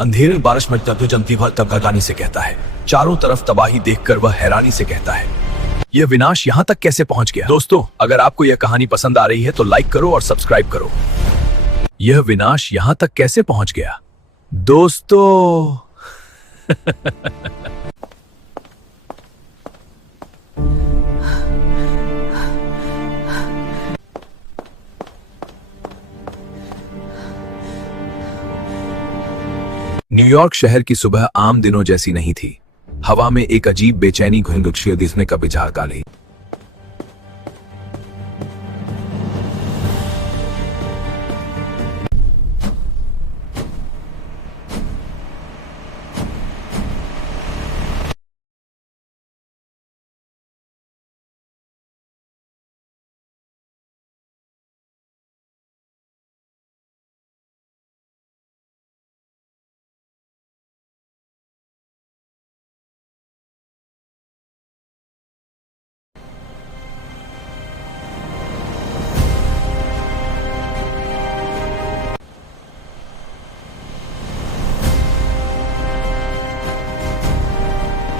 अंधेरे में बारिश में तो जमती भर तब गाने से कहता है। चारों तरफ तबाही देखकर वह हैरानी से कहता है, यह विनाश यहाँ तक कैसे पहुंच गया। दोस्तों, अगर आपको यह कहानी पसंद आ रही है तो लाइक करो और सब्सक्राइब करो। यह विनाश यहाँ तक कैसे पहुंच गया दोस्तों। न्यूयॉर्क शहर की सुबह आम दिनों जैसी नहीं थी। हवा में एक अजीब बेचैनी घुंघुटी दिखने का विचार काली।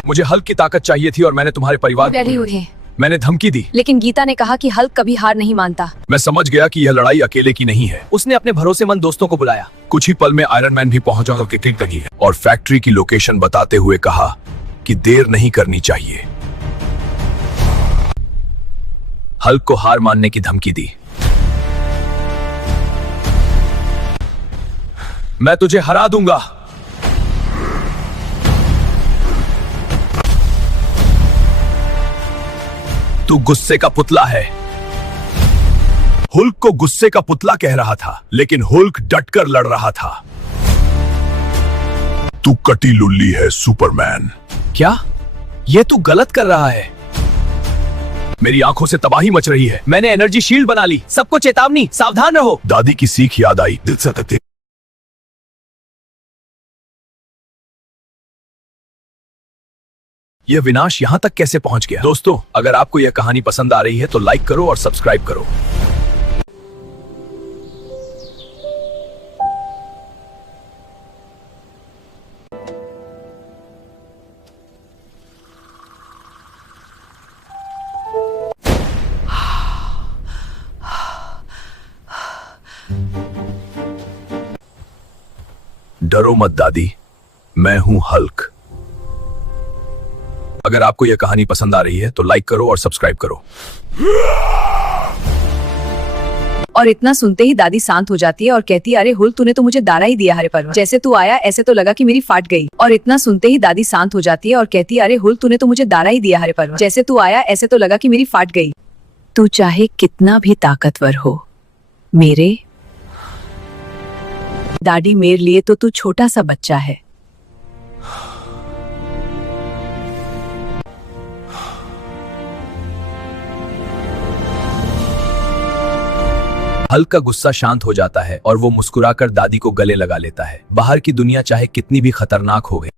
मुझे हल्क की ताकत चाहिए थी और मैंने तुम्हारे परिवार को मैंने धमकी दी, लेकिन गीता ने कहा कि हल्क कभी हार नहीं मानता। मैं समझ गया कि यह लड़ाई अकेले की नहीं है। उसने अपने भरोसेमंद दोस्तों को बुलाया। कुछ ही पल में आयरन मैन भी पहुंचा और क्लिक लगी है और फैक्ट्री की लोकेशन बताते हुए कहा कि देर नहीं करनी चाहिए। हल्क को हार मानने की धमकी दी। मैं तुझे हरा दूंगा। तू गुस्से का पुतला है। हुल्क को गुस्से का पुतला कह रहा था, लेकिन हुल्क डटकर लड़ रहा था। तू कटी लुल्ली है सुपरमैन। क्या? ये तू गलत कर रहा है। मेरी आंखों से तबाही मच रही है। मैंने एनर्जी शील्ड बना ली। सबको चेतावनी, सावधान रहो। दादी की सीख याद आई। दिल से तकते। यह विनाश यहां तक कैसे पहुंच गया। दोस्तों, अगर आपको यह कहानी पसंद आ रही है तो लाइक करो और सब्सक्राइब करो। डरो मत दादी, मैं हूं हल्क। अगर आपको यह कहानी पसंद आ रही है तो लाइक करो और सब्सक्राइब करो। और इतना सुनते ही दादी शांत हो जाती है और कहती है, अरे हुल्क, तूने तो मुझे दारा ही दिया हरे पर। जैसे तू आया ऐसे तो लगा कि मेरी फाट गई। और इतना सुनते ही दादी शांत हो जाती है और कहती है, अरे हुल्क, तूने तो मुझे दारा ही दिया हरे पर। जैसे तू आया ऐसे तो लगा कि मेरी फाट गई। तू चाहे कितना भी ताकतवर हो, मेरे दादी, मेरे लिए तो तू छोटा सा बच्चा है। हल्क का गुस्सा शांत हो जाता है और वो मुस्कुराकर दादी को गले लगा लेता है। बाहर की दुनिया चाहे कितनी भी खतरनाक हो गई,